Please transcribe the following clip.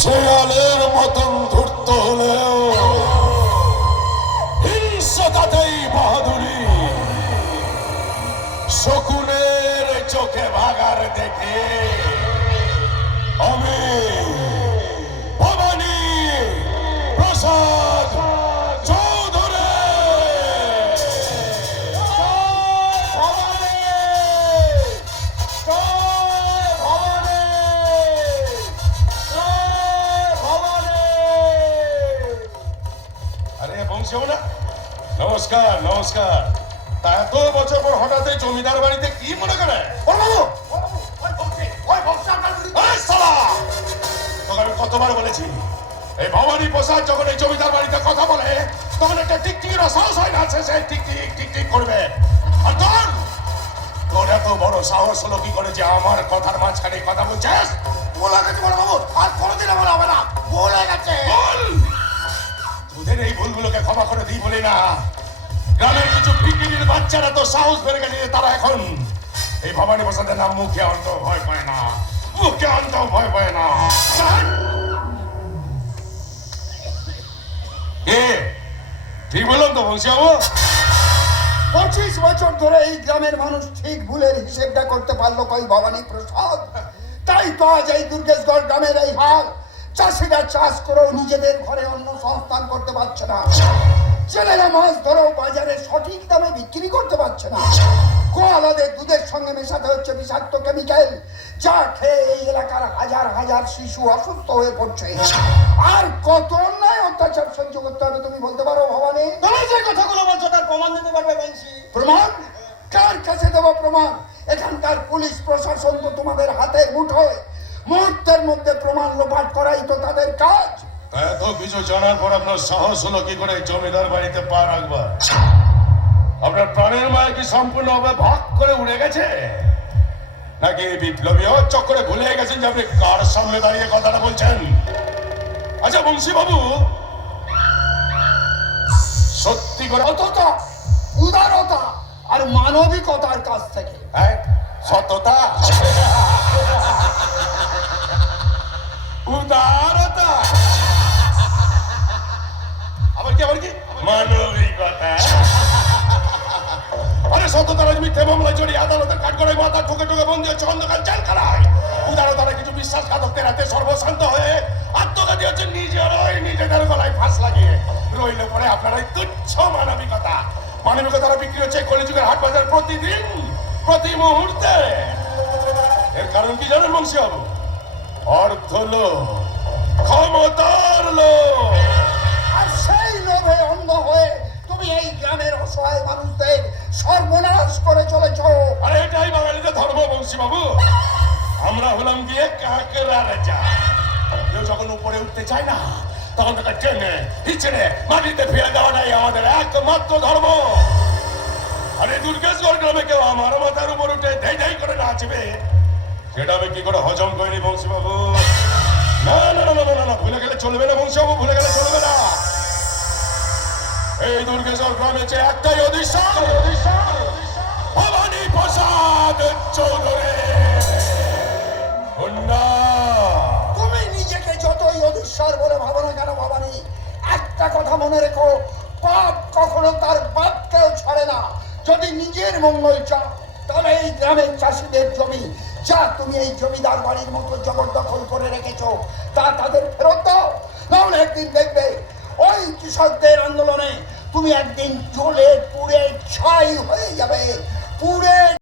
শেয়ালের মতন ধূর্ত হলেও হিংসতাতেই বাহাদুরি। শকুনের চোখে ভাগার দেখে আমি ভবানী প্রসাদ চৌধুরী। আরে বংশী না, নমস্কার নমস্কার। তা এত বছর পর হঠাৎ এই জমিদার বাড়িতে কি মনে করে? তোকে আমি কতবার বলেছি, এই ভবানী প্রসাদ যখন এই জমিদার বাড়িতে কথা বলে তখন একটা টিকটিকির সাহস হয় না, সে টিকটিক টিকটিক করবে। আর তোর এত বড় সাহস হলো কি করে যে আমার কথার মাঝখানে কথা বলছিস? বলে গেছে বড় বাবু, আর কোনোদিন আমার হবে না। বলে গেছে বল। তোদের এই ভুলগুলোকে ক্ষমা করে দিই বলি না, গ্রামের কিছু ভিখিরির বাচ্চারা তো সাহস বেড়ে গেছে, তারা এখন এই ভবানী প্রসাদের নাম মুখে অন্ত ভয় পায় না, মুখে অন্ত ভয় পায় না। ঠিক বললাম তো বংশী বাবু? 25 বছর ধরে এই গ্রামের মানুষ ঠিক ভুলের হিসেবটা করতে পারলো কই ভবানী প্রসাদ। তাই তো আজ এই দুর্গেশগড় গ্রামের এই হাল। চাষিরা চাষ করেও নিজেদের ঘরে অন্য সংস্থান করতে পারছে না, ছেলেরা মাছ ধরেও বাজারে সঠিক দামে বিক্রি করতে পারছে না। গোয়ালাদের দুধের সঙ্গে মেশাতে হচ্ছে বিষাক্ত কেমিক্যাল, যা খেয়ে এই এলাকার হাজার হাজার শিশু অসুস্থ হয়ে পড়ছে। আর কত অন্যায় অত্যাচার সহ্য করতে হবে তুমি বলতে পারো ভবানী? তুমি যে কথাগুলো বলছো তার প্রমাণ দিতে পারবে বংশী? প্রমাণ? কার কাছে দেবো প্রমাণ? এখানকার পুলিশ প্রশাসন তো তোমাদের হাতের মুঠোয়, মুহূর্তের মধ্যে প্রমাণ লোপাট করাই তো তাদের কাজ। এত কিছু জানার পর আপনার সাহস হলো কি করে জমিদার বাড়িতে পা রাখবার? আপনার প্রাণের মায়া কি সম্পূর্ণভাবে ভাগ করে উড়ে গেছে, নাকি বিপ্লবী চক্করে ভুলে গেছেন যে আপনি কার সামনে দাঁড়িয়ে কথাটা বলছেন? আচ্ছা বংশী বাবু, সত্যি করে সততা, উদারতা আর মানবিকতার কাছ থেকে। সততা, উদারতা, আবার কি মানবিকতা। আরে সততার মিথ্যে মামলায় জড়িয়ে আদালতের কাঠগড়ায় মাথা ঠুকে ঠুকে বন্দী হচ্ছে অন্ধকার জেলখানায়। উদারতারা কিছু বিশ্বাসঘাতকদের হাতে সর্বশান্ত হয়ে আত্মঘাতী হচ্ছে নিজেদের গলায় ফাঁস লাগিয়ে। রইল পরে আপনার ওই তুচ্ছ মানবিকতা। মানবিকতারা বিক্রি হচ্ছে কলিযুগের হাট বাজার প্রতিদিন, প্রতি মুহূর্তে। এর কারণ কি জানেন বংশী বাবু? অর্থ লোভ, ক্ষমতার লোভ। আর সেই লোভে অন্ধ হয়ে তুমি এই গ্রামের অসহায় মানুষদের সর্বনাশ করে চলেছ। আরে এটাই বাঙালিদের ধর্ম বংশী বাবু। আমরা হলাম গিয়ে কাকেরা রাজা। কেউ যখন উপরে উঠতে চায় না তখন তাকে টেনে হিচড়ে মাটিতে ফেলে দেওয়াটাই আমাদের একমাত্র ধর্ম। আরে দুর্গেশগড় গ্রামে কেউ আমার মাথার উপর উঠে ধাই ধাই করে নাচবে, সেটা আমি কি করে হজম করিনি বংশী বাবু? না না না না না, ভুলে গেলে চলবে না বংশী বাবু, ভুলে গেলে চলবে না। এই দুর্গেশগড় গ্রামে যে একটাই অধিষ্ঠান, ভবানী প্রসাদ চৌধুরী। তুমি নিজেকে যতই অধীশ্বর বলে ভাবো না কেন ভবানী, একটা কথা মনে রেখো, পাপ কখনো তার বাপকেও ছাড়ে না। যদি নিজের মঙ্গল চাও তাহলে এই গ্রামের চাষিদের জমি, যা তুমি এই জমিদার বাড়ির মতো জবরদখল করে রেখেছো, তা তাদের ফেরত দাও। নাহলে একদিন দেখবে ওই কৃষকদের আন্দোলনে তুমি একদিন জ্বলে পুড়ে ছাই হয়ে যাবে, পুড়ে